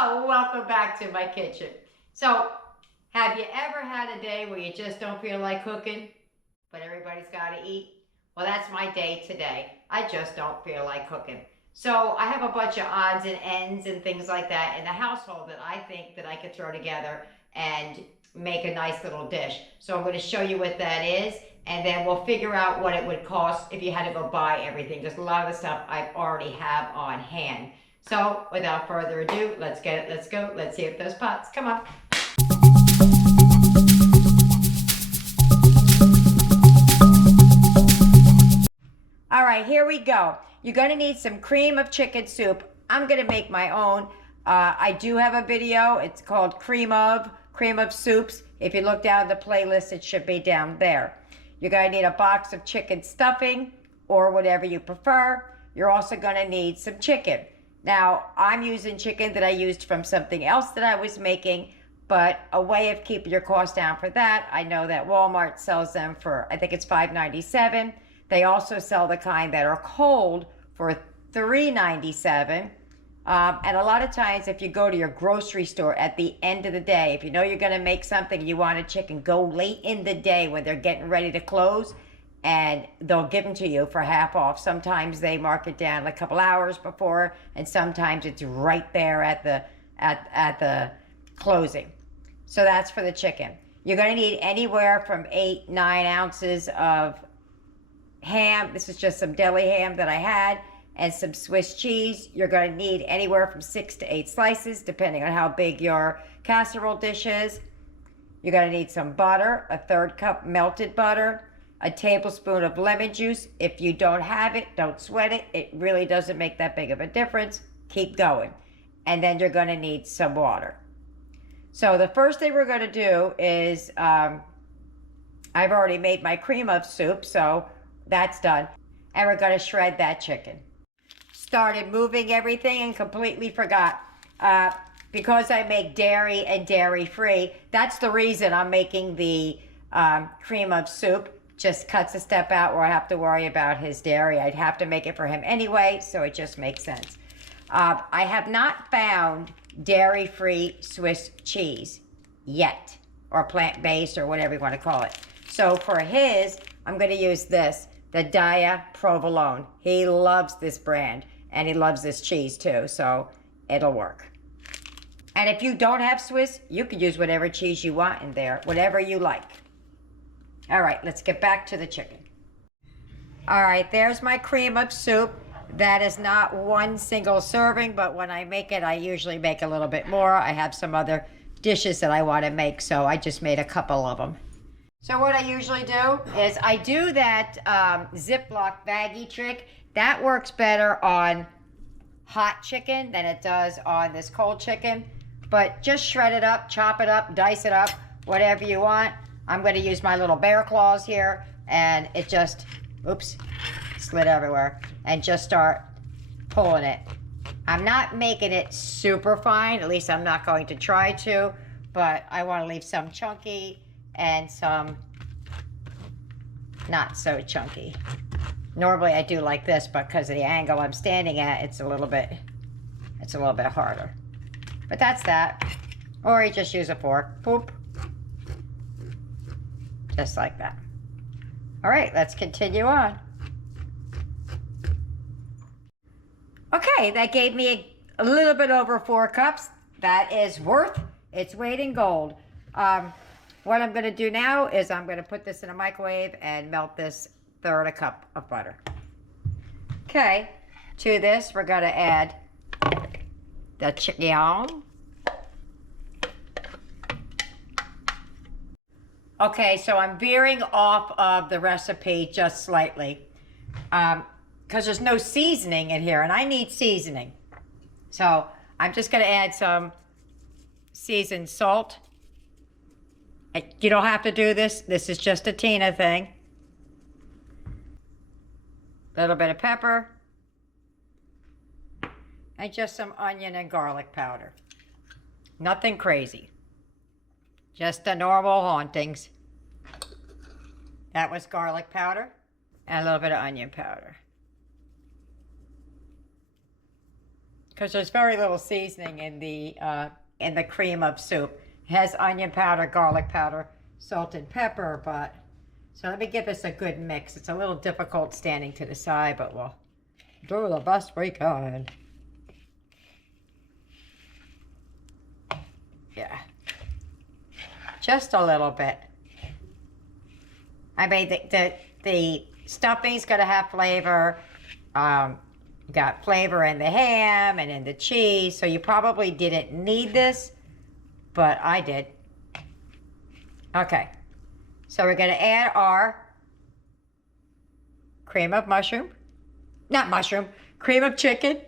Hello, welcome back to my kitchen. So, have you ever had a day where you just don't feel like cooking, but everybody's got to eat? Well, that's my day today. I just don't feel like cooking. So I have a bunch of odds and ends and things like that in the household that I think that I could throw together and make a nice little dish. So I'm going to show you what that is, and then we'll figure out what it would cost if you had to go buy everything. Just a lot of the stuff I already have on hand. So without further ado, let's get it, let's go, let's see if those pots come up. All right, here we go. You're gonna need some cream of chicken soup. I'm gonna make my own. I do have a video, it's called cream of soups. If you look down the playlist, it should be down there. You're gonna need a box of chicken stuffing or whatever you prefer. You're also gonna need some chicken. Now, I'm using chicken that I used from something else that I was making, but a way of keeping your costs down for that, I know that Walmart sells them for, I think it's $5.97. They also sell the kind that are cold for $3.97. And a lot of times, if you go to your grocery store at the end of the day, if you know you're gonna make something, you want a chicken, go late in the day when they're getting ready to close, and they'll give them to you for half off. Sometimes they mark it down a couple hours before, and sometimes it's right there at the closing. So that's for the chicken. You're going to need anywhere from 8-9 ounces of ham. This is just some deli ham that I had, and some Swiss cheese. You're going to need anywhere from 6 to 8 slices, depending on how big your casserole dish is. You're going to need some butter, a 1/3 cup melted butter, a tablespoon of lemon juice. If you don't have it, don't sweat it. It really doesn't make that big of a difference. Keep going. And then you're going to need some water. So the first thing we're going to do is, I've already made my cream of soup, so that's done. And we're going to shred that chicken. Started moving everything and completely forgot. Because I make dairy and dairy-free, that's the reason I'm making the cream of soup. Just cuts a step out where I have to worry about his dairy. I'd have to make it for him anyway, so it just makes sense. I have not found dairy-free Swiss cheese yet, or plant-based, or whatever you want to call it. So for his, I'm going to use this, the Dia Provolone. He loves this brand, and he loves this cheese too, so it'll work. And if you don't have Swiss, you could use whatever cheese you want in there, whatever you like. All right, let's get back to the chicken. All right, there's my cream of soup. That is not one single serving, but when I make it, I usually make a little bit more. I have some other dishes that I want to make, so I just made a couple of them. So what I usually do is I do that Ziploc baggie trick. That works better on hot chicken than it does on this cold chicken. But just shred it up, chop it up, dice it up, whatever you want. I'm going to use my little bear claws here, and it just, oops, slid everywhere, and just start pulling it. I'm not making it super fine, at least I'm not going to try to, but I want to leave some chunky and some not so chunky. Normally I do like this, but because of the angle I'm standing at, it's a little bit harder. But that's that. Or you just use a fork, poop. Just like that. All right, let's continue on. Okay, that gave me a little bit over 4 cups. That is worth its weight in gold. What I'm going to do now is I'm going to put this in a microwave and melt this 1/3 cup of butter. Okay, to this we're going to add the chicken. Okay, so I'm veering off of the recipe just slightly because there's no seasoning in here, and I need seasoning. So I'm just going to add some seasoned salt. You don't have to do this. This is just a Tina thing. A little bit of pepper. And just some onion and garlic powder. Nothing crazy. Just the normal hauntings. That was garlic powder and a little bit of onion powder. because there's very little seasoning in the cream of soup. It has onion powder, garlic powder, salt and pepper, but so let me give this a good mix. It's a little difficult standing to the side, but we'll do the best we can. Yeah, just a little bit. I mean, the stuffing's gonna have flavor. Got flavor in the ham and in the cheese, so you probably didn't need this, but I did. Okay, so we're gonna add our cream of cream of chicken.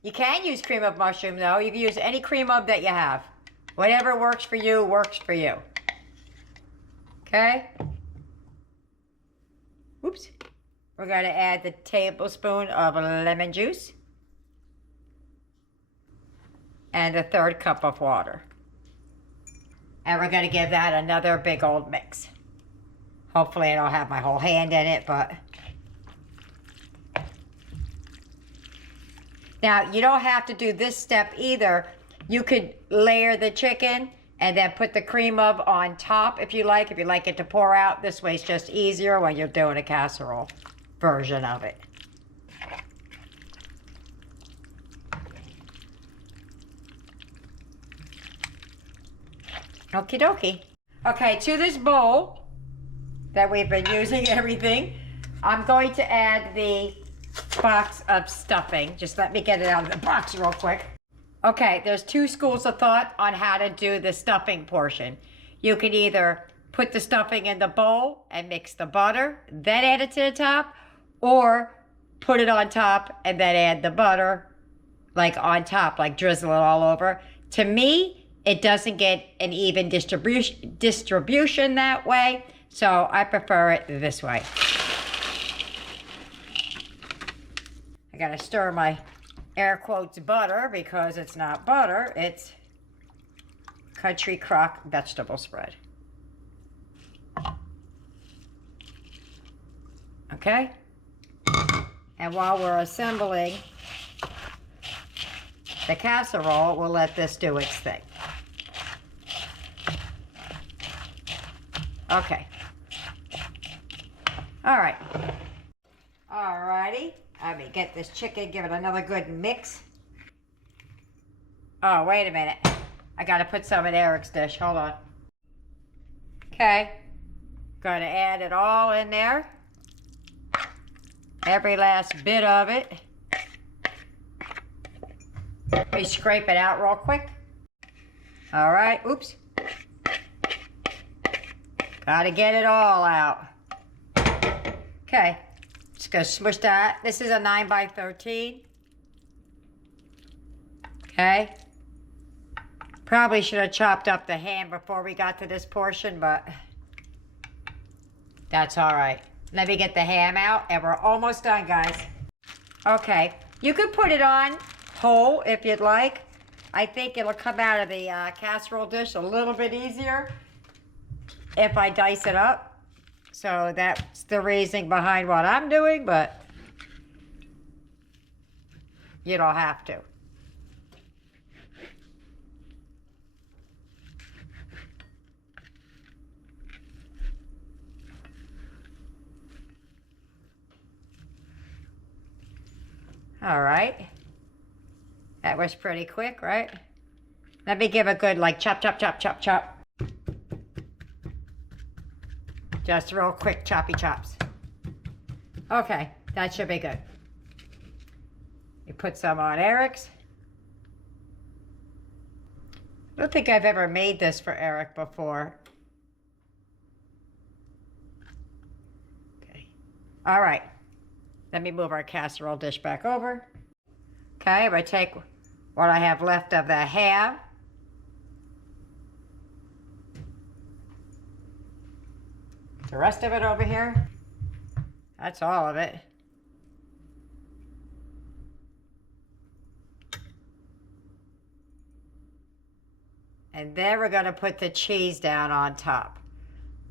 You can use cream of mushroom though. You can use any cream of that you have. Whatever works for you, works for you. Okay? Oops. We're going to add the tablespoon of lemon juice and a 1/3 cup of water. And we're going to give that another big old mix. Hopefully I don't have my whole hand in it, but... Now, you don't have to do this step either. You could layer the chicken and then put the cream of on top if you like it to pour out. This way it's just easier when you're doing a casserole version of it. Okie dokie. Okay, to this bowl that we've been using everything, I'm going to add the box of stuffing. Just let me get it out of the box real quick. Okay, there's 2 schools of thought on how to do the stuffing portion. You can either put the stuffing in the bowl and mix the butter, then add it to the top, or put it on top and then add the butter like on top, like drizzle it all over. To me, it doesn't get an even distribution that way, so I prefer it this way. I gotta stir my air quotes butter because it's not butter, it's country crock vegetable spread. Okay? And while we're assembling the casserole, we'll let this do its thing. Okay. All right. All righty. Let me get this chicken, give it another good mix. Oh, wait a minute. I gotta put some in Eric's dish. Hold on. Okay. Gonna add it all in there. Every last bit of it. Let me scrape it out real quick. All right. Oops. Gotta get it all out. Okay. Just gonna smush that. This is a 9x13. Okay. Probably should have chopped up the ham before we got to this portion, but that's all right. Let me get the ham out, and we're almost done, guys. Okay. You could put it on whole if you'd like. I think it'll come out of the casserole dish a little bit easier if I dice it up. So that's the reasoning behind what I'm doing, but you don't have to. All right. That was pretty quick, right? Let me give a good, like, chop, chop, chop, chop, chop. Just real quick choppy chops. Okay, that should be good. You put some on Eric's. I don't think I've ever made this for Eric before. Okay. All right. Let me move our casserole dish back over. Okay, I'm going to take what I have left of the ham. The rest of it over here. That's all of it. And then we're going to put the cheese down on top.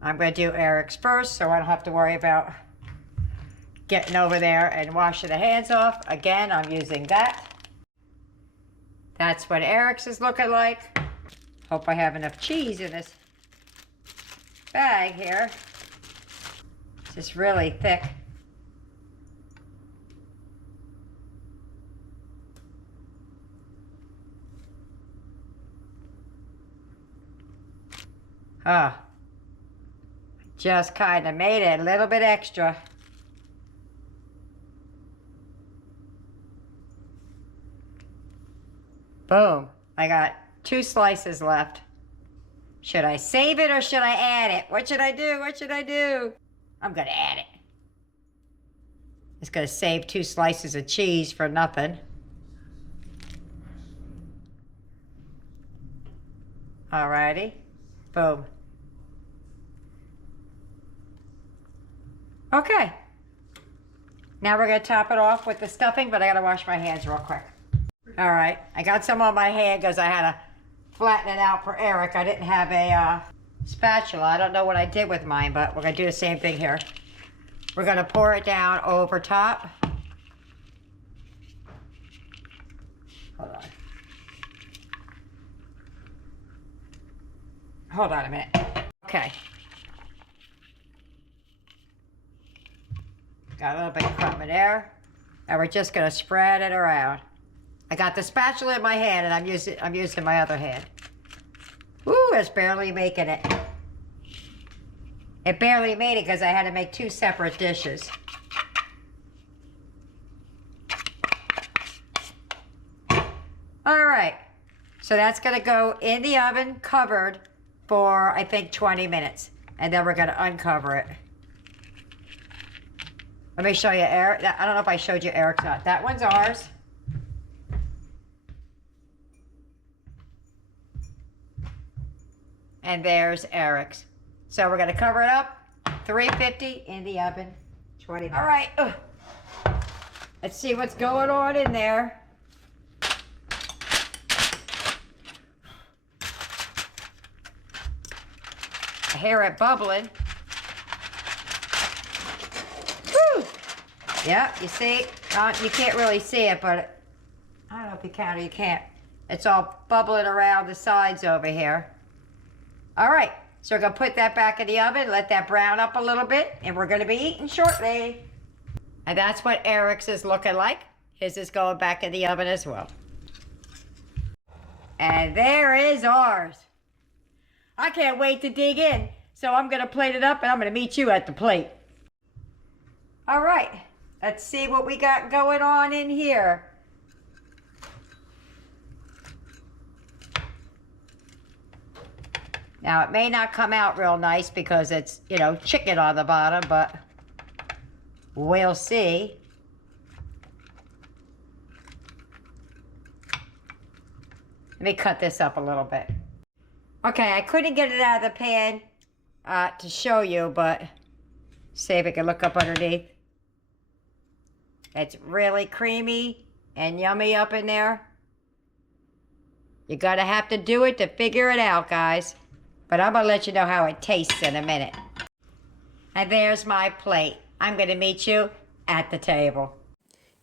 I'm going to do Eric's first so I don't have to worry about getting over there and washing the hands off. Again, I'm using that. That's what Eric's is looking like. Hope I have enough cheese in this bag here. It's just really thick. Oh, just kind of made it a little bit extra. Boom. I got 2 slices left. Should I save it or should I add it? What should I do? What should I do? I'm going to add it. It's going to save 2 slices of cheese for nothing. Alrighty. Boom. Okay. Now we're going to top it off with the stuffing, but I got to wash my hands real quick. Alright. I got some on my hand because I had to flatten it out for Eric. I didn't have a spatula. I don't know what I did with mine, but we're going to do the same thing here. We're going to pour it down over top. Hold on. Hold on a minute. Okay. Got a little bit of crumb in there. And we're just going to spread it around. I got the spatula in my hand and I'm using my other hand. Ooh, it's barely making it. It barely made it because I had to make 2 separate dishes. All right. So that's going to go in the oven covered for, I think, 20 minutes. And then we're going to uncover it. Let me show you Eric. I don't know if I showed you Eric's not. That one's ours. And there's Eric's. So we're going to cover it up. 350 in the oven. 20 minutes. All right. Let's see what's going on in there. I hear it bubbling. Woo! Yeah, you see? You can't really see it, but I don't know if you can or you can't. It's all bubbling around the sides over here. All right, so we're going to put that back in the oven, let that brown up a little bit, and we're going to be eating shortly. And that's what Eric's is looking like. His is going back in the oven as well. And there is ours. I can't wait to dig in. So I'm going to plate it up and I'm going to meet you at the plate. All right, let's see what we got going on in here. Now, it may not come out real nice because it's, you know, chicken on the bottom, but we'll see. Let me cut this up a little bit. Okay, I couldn't get it out of the pan to show you, but see if I can look up underneath. It's really creamy and yummy up in there. You're going to have to do it to figure it out, guys. But I'm going to let you know how it tastes in a minute. And there's my plate. I'm going to meet you at the table.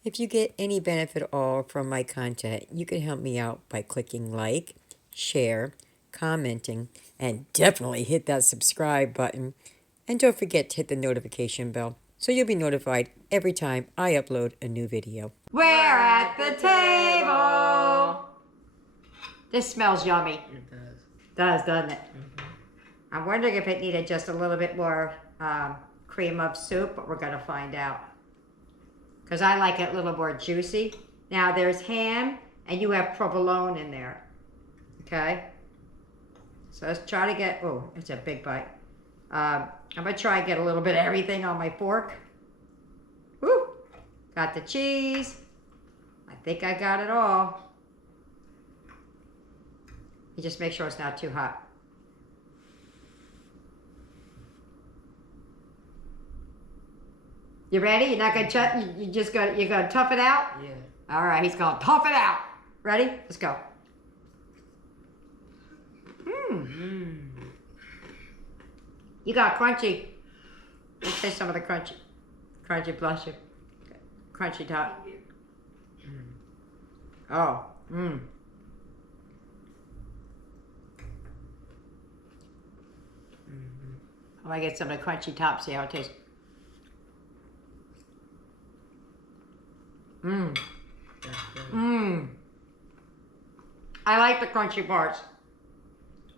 If you get any benefit at all from my content, you can help me out by clicking like, share, commenting, and definitely hit that subscribe button. And don't forget to hit the notification bell so you'll be notified every time I upload a new video. We're at the table. This smells yummy. It does. Does, doesn't it? I'm wondering if it needed just a little bit more cream of soup, but we're going to find out. Because I like it a little more juicy. Now there's ham, and you have provolone in there. Okay? So let's try to get, oh, it's a big bite. I'm going to try and get a little bit of everything on my fork. Woo! Got the cheese. I think I got it all. You just make sure it's not too hot. You ready? You're not gonna you're gonna tough it out? Yeah. All right, he's gonna tough it out. Ready? Let's go. You got crunchy. Let's taste some of the crunchy blusher. Crunchy top. Oh, I'm gonna get some of the crunchy top, see how it tastes. Mmm. Mmm. I like the crunchy parts.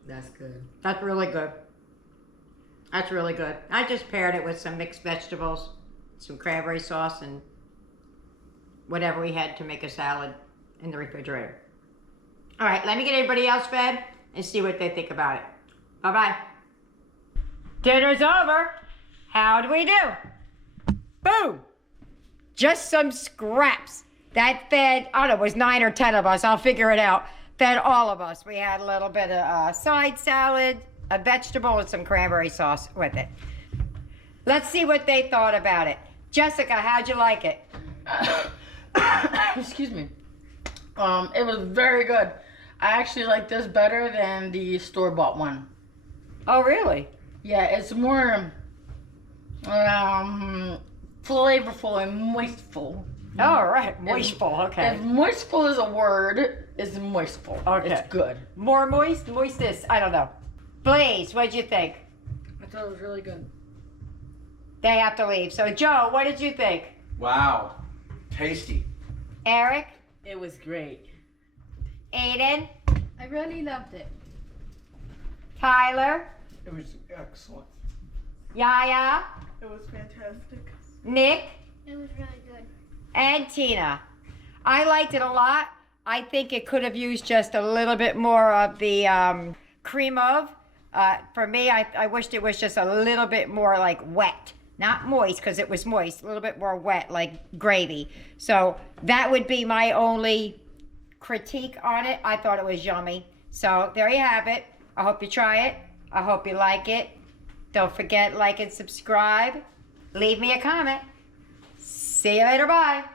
That's good. That's really good. That's really good. I just paired it with some mixed vegetables, some cranberry sauce, and whatever we had to make a salad in the refrigerator. All right, let me get everybody else fed and see what they think about it. Bye-bye. Dinner's over. How'd we do? Boom. Just some scraps. That fed, I don't know, it was 9 or 10 of us. I'll figure it out. Fed all of us. We had a little bit of side salad, a vegetable, and some cranberry sauce with it. Let's see what they thought about it. Jessica, how'd you like it? Excuse me. It was very good. I actually like this better than the store-bought one. Oh, really? Yeah, it's more flavorful and moistful. All right, moistful, okay. If moistful is a word, it's moistful. Okay. It's good. More moist? Moistest? I don't know. Blaze, what'd you think? I thought it was really good. They have to leave. So, Joe, what did you think? Wow. Tasty. Eric? It was great. Aiden? I really loved it. Tyler? It was excellent. Yaya? It was fantastic. Nick? It was really good. And Tina. I liked it a lot. I think it could have used just a little bit more of the cream of. For me, I wished it was just a little bit more like wet. Not moist, because it was moist. A little bit more wet, like gravy. So that would be my only critique on it. I thought it was yummy. So there you have it. I hope you try it. I hope you like it. Don't forget, like and subscribe. Leave me a comment. See you later. Bye.